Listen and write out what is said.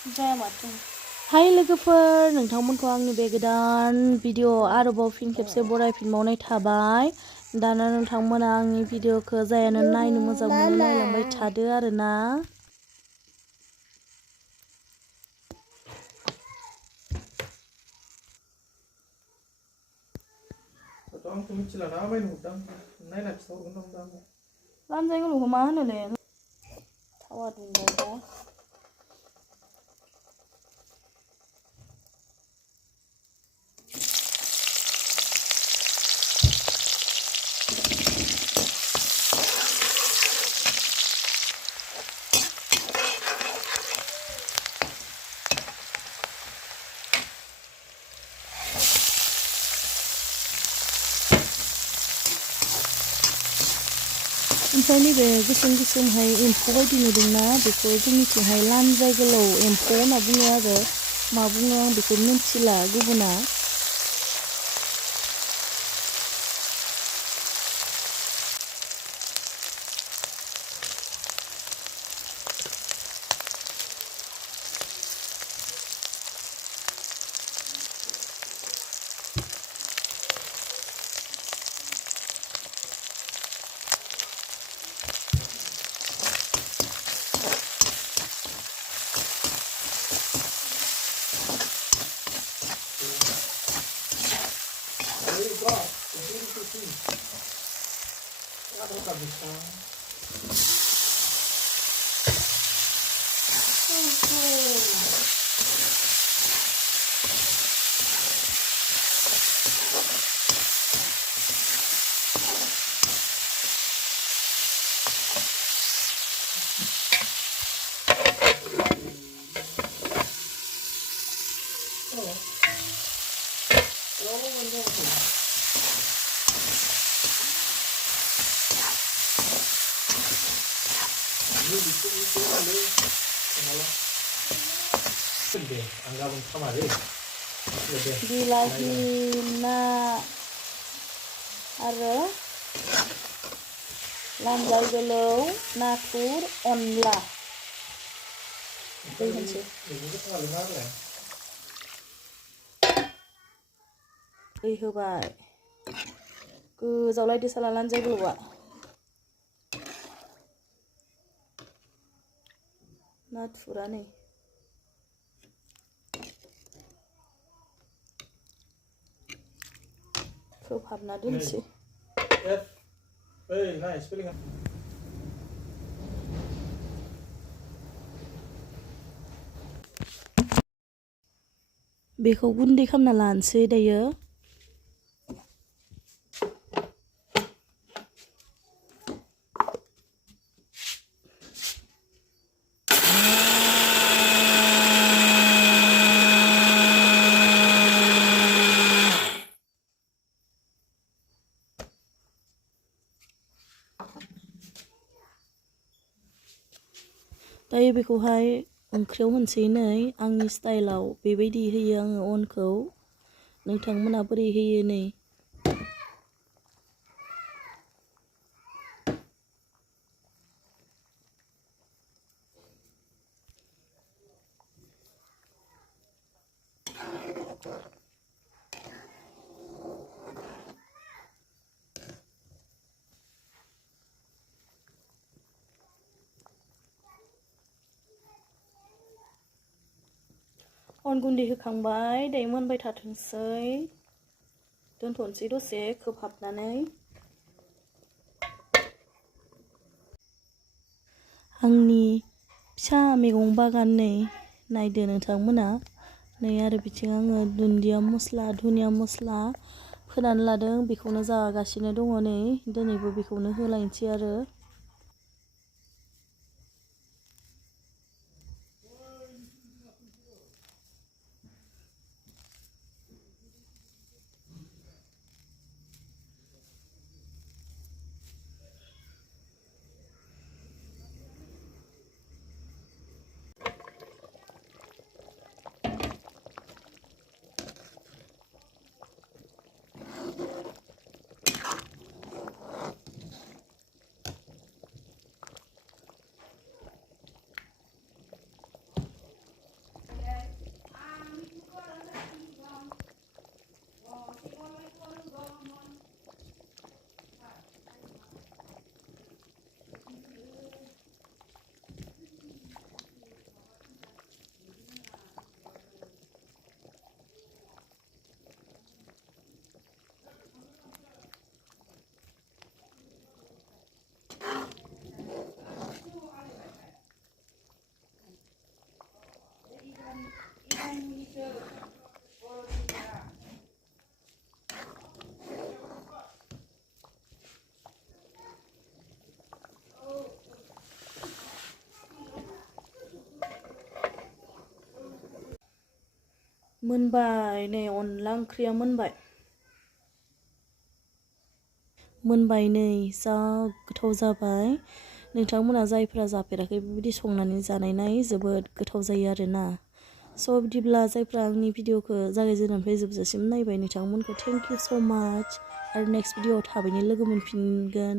जाया माथो। हाय लोगोफोर, नोंथांमोनखौ आंनि बे गोदान भिडिअ आरोबाव फिन खेबसे बरायफिनबावनाय थाबाय। दाना नोंथांमोना आंनि भिडिअखौ जायानो नायनो मोजां मोनो नायलांबाय थादो आरोना। लानजायखौ मा होनोलै? थावा दुंबायबा ओमफ्राय नैबे गोसोम गोसोमहाय एम्फौ बायदि नुदोंना, बेखौ जोंनिथिंहाय लानजाय गोलाव एम्फौ होनना बुङो आरो। मा बुङो आं बेखौ मिन्थिला गुबुना। बिलाहि ना आरो लानजाय गोलाव नाथुर अनला दै होनसै। दै होबाय, गोजावलायदो साला लानजाय गोलावआ। नाथुरा नै खोबहाबना दोनसै। बेखौ गुन्दै खालामना लानोसै दायो। दायो बेखौहाय ओंख्रियाव होनसै नै आंनि स्टाइलाव बेबायदि होयो आङो अनखौ। नोंथांमोना बोरै होयो नै? अन गुन्दै होखांबाय, दायो मोनबाय थाथोंसै। दोनथ'नोसै दसे खोबहाबनानै। आंनि फिसा मैगं बागान नै नायदो नोंथांमोना। नै आरो बिथिं आङो दुन्दिया मस्ला, धनिया मस्ला फोनानै लादों, बेखौनो जागासिनो दङ नै। दिनैबो बेखौनो होलायनोसै आरो। मोनबाय नै अनला ओंख्रिया मोनबाय नै जा गोथाव जाबाय नोंथांमोना जायफ्रा जाफेराखै बेबायदि संनानै जानाय नाय जोबोद गोथाव जायो आरोना स' बिदिब्ला जायफ्रा आंनि भिडिअखौ जागायजेननायनिफ्राय जोबजासिम नायबाय नोंथांमोनखौ थेंक इउ स' माच आरो नेक्स्ट भिडिअआव थाबैनो लोगो मोनफिनगोन।